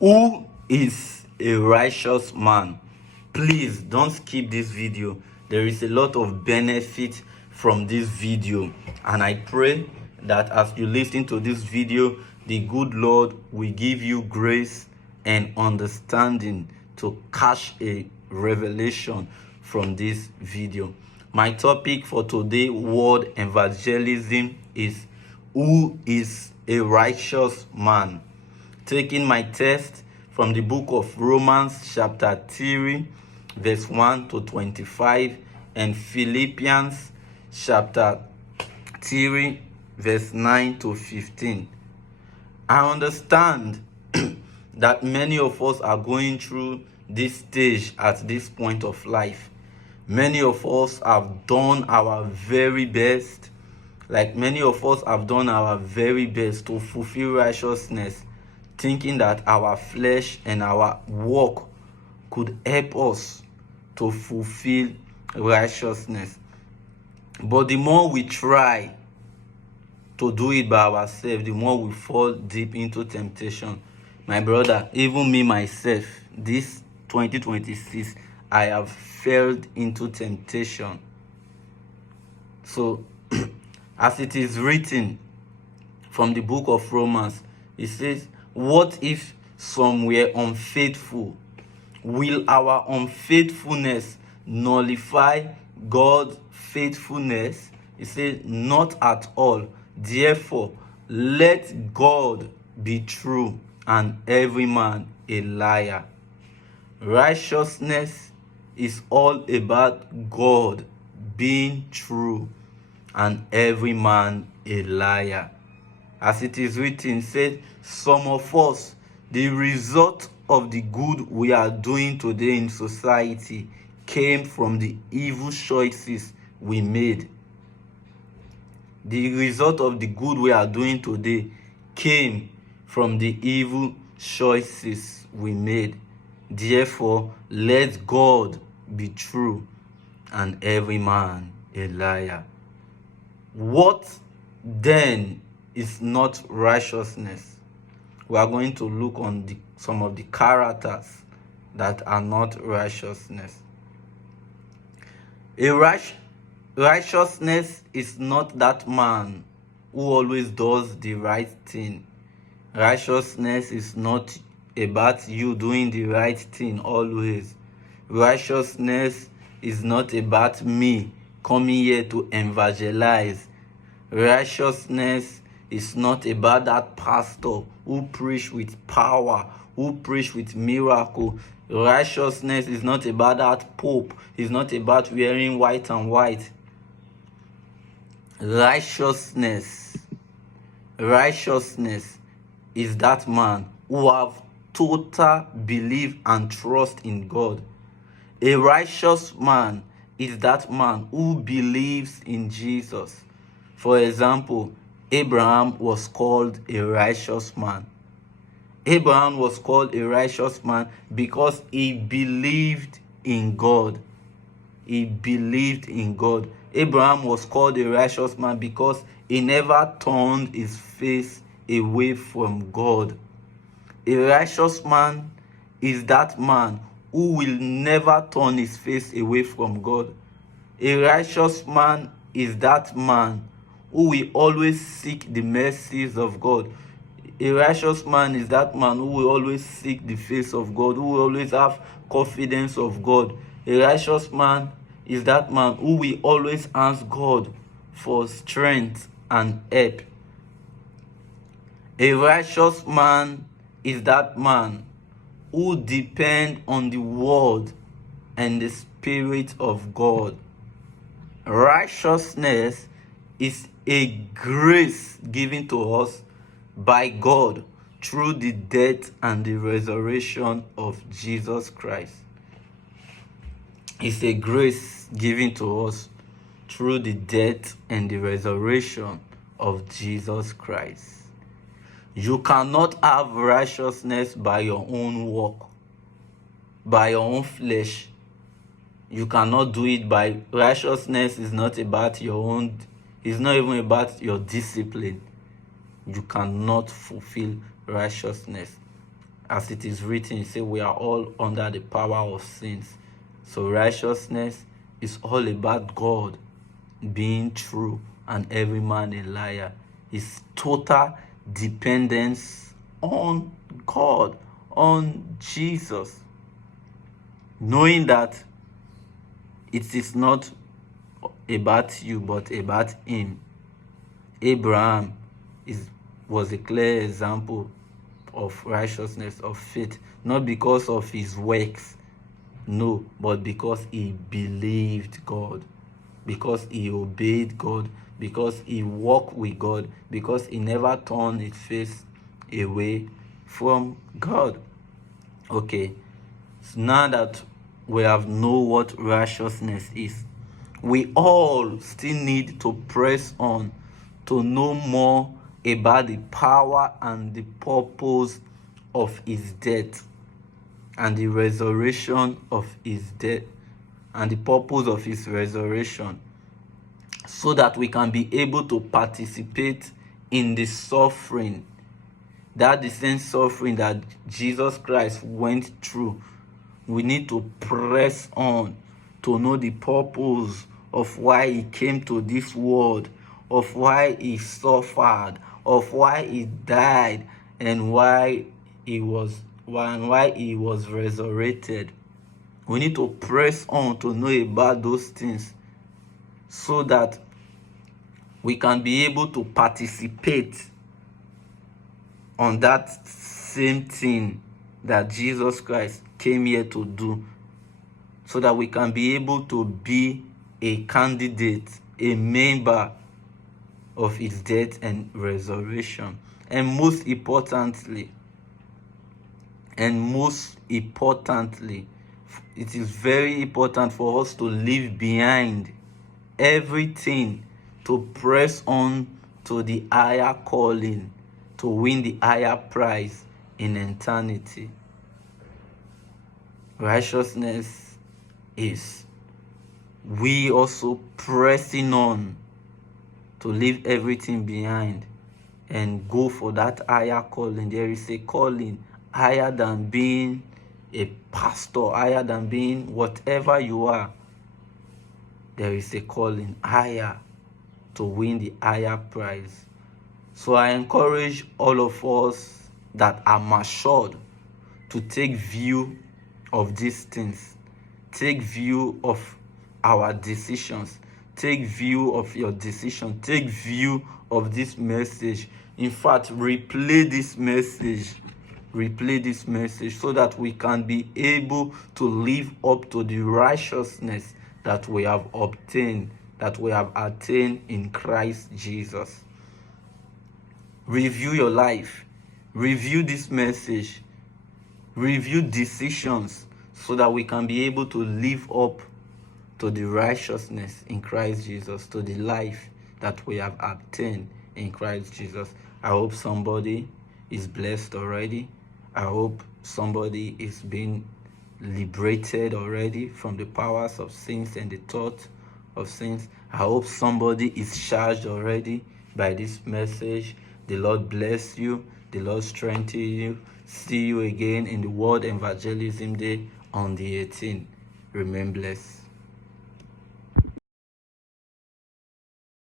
Who is a righteous man? Please don't skip this video. There is a lot of benefit from this video, and I pray that as you listen to this video, the good Lord will give you grace and understanding to catch a revelation from this video. My topic for today, word evangelism, is who is a righteous man? Taking my text from the book of Romans chapter 3 verse 1 to 25 and Philippians chapter 3 verse 9 to 15. I understand that many of us are going through this stage at this point of life. Many of us have done our very best. Many of us have done our very best to fulfill righteousness, thinking that our flesh and our work could help us to fulfill righteousness. But the more we try to do it by ourselves, the more we fall deep into temptation. My brother, even me myself, this 2026, I have fell into temptation. So, as it is written from the book of Romans, it says, what if some were unfaithful? Will our unfaithfulness nullify God's faithfulness? It says, not at all. Therefore, let God be true and every man a liar. Righteousness is all about God being true and every man a liar. As it is written, it says, some of us, the result of the good we are doing today in society came from the evil choices we made. The result of the good we are doing today came from the evil choices we made. Therefore, let God be true and every man a liar. What then is not righteousness? We are going to look on some of the characters that are not righteousness. Righteousness is not that man who always does the right thing. Righteousness is not about you doing the right thing always. Righteousness is not about me coming here to evangelize. Righteousness is not about that pastor who preach with power, who preach with miracle. Righteousness is not about that pope. It's not about wearing white and white. Righteousness is that man who have total belief and trust in God. A righteous man is that man who believes in Jesus. For example, Abraham was called a righteous man. Abraham was called a righteous man because he believed in God. He believed in God. Abraham was called a righteous man because he never turned his face away from God. A righteous man is that man who will never turn his face away from God. A righteous man is that man who will always seek the mercies of God. A righteous man is that man who will always seek the face of God, who will always have confidence of God. A righteous man is that man who will always ask God for strength and help. A righteous man is that man who depends on the word and the Spirit of God. Righteousness is a grace given to us by God through the death and the resurrection of Jesus Christ. It's a grace given to us through the death and the resurrection of Jesus Christ. You cannot have righteousness by your own work, by your own flesh. You cannot do it by righteousness. Is not about your own. It's not even about your discipline. You cannot fulfill righteousness. As it is written, it says we are all under the power of sins. So righteousness is all about God being true and every man a liar. It's total dependence on God, on Jesus. Knowing that it is not about you, but about him. Abraham was a clear example of righteousness, of faith, not because of his works, no, but because he believed God, because he obeyed God, because he walked with God, because he never turned his face away from God. Okay, so now that we have know what righteousness is, we all still need to press on to know more about the power and the purpose of his death and the resurrection of his death and the purpose of his resurrection, so that we can be able to participate in the suffering, that the same suffering that Jesus Christ went through. We need to press on to know the purpose of why he came to this world, of why he suffered, of why he died, and why he was resurrected. We need to press on to know about those things, so that we can be able to participate on that same thing that Jesus Christ came here to do, so that we can be able to be a candidate, a member of his death and resurrection. And most importantly, it is very important for us to leave behind everything to press on to the higher calling, to win the higher prize in eternity. Righteousness is we also pressing on to leave everything behind and go for that higher calling. There is a calling higher than being a pastor, higher than being whatever you are. There is a calling higher to win the higher prize. So I encourage all of us that are matured to take view of these things. Take view of our decisions. Take view of your decision. Take view of this message. In fact, replay this message so that we can be able to live up to the righteousness that we have obtained, that we have attained in Christ Jesus. Review your life. Review this message. Review decisions, so that we can be able to live up to the righteousness in Christ Jesus, to the life that we have obtained in Christ Jesus. I hope somebody is blessed already. I hope somebody is being liberated already from the powers of sins and the thought of sins. I hope somebody is charged already by this message. The Lord bless you. The Lord strengthen you. See you again in the World Evangelism Day on the 18th. Remain blessed.